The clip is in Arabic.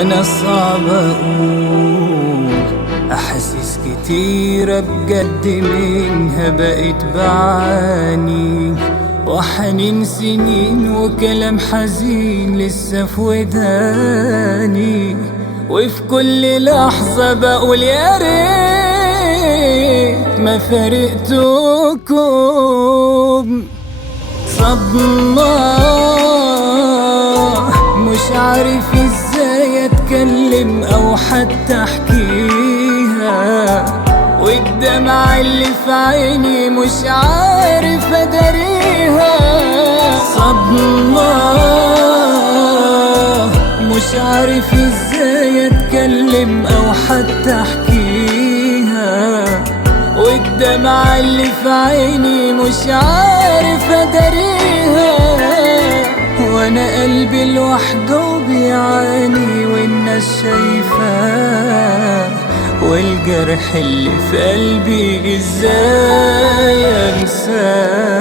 أنا صعب أقول أحاسيس كتيرة بجد منها بقيت بعاني، وحنين سنين وكلام حزين لسه في وداني، وفي كل لحظة بقول يا ريت ما فارقتكم. صدمة مش عارف ازاي اتكلم او حتى احكيها، والدمعة اللي في عيني مش عارف اداريها. صدمة مش عارف ازاي اتكلم او حتى احكيها، والدمعة اللي في عيني مش عارف اداريها، وانا قلبي لوحده بيعاني والناس شايفاه، والجرح اللي في قلبي ازاي انساه.